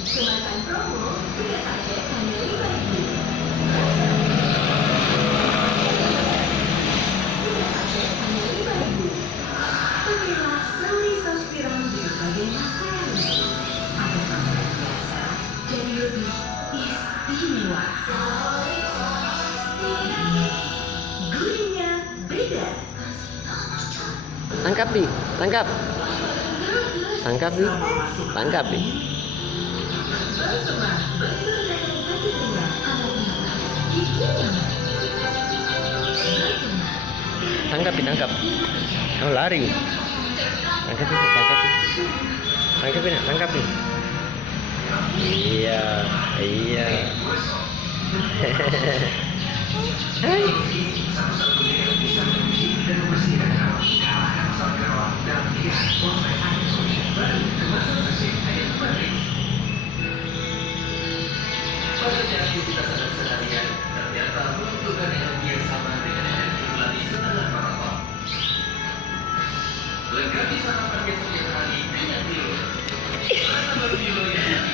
Kemasan promo, tiga sachet hanya 5.000. Tiga sachet hanya 5.000. Pilihlah Sally saus tiram di berbagai masakan. Ada masakan biasa jadi lebih istimewa. Gurihnya beda. Tangkap nih, tangkap. Tangkap nih, tangkap nih. Bersama bentuk daging sapi kenyal alat nyaman, gigi nyaman. Bersama Tangkap nih, tangkap. Oh, lari. Tangkap nih, tangkap nih. Tangkap nih, tangkap nih. Iya, iya. Hai. Pada aktivitas sehari-hari, ternyata membutuhkan energi yang sama dengan energi berlari setengah maraton. Lengkapi sarapan besok yang hari dengan Milo. Karena baru Milo yang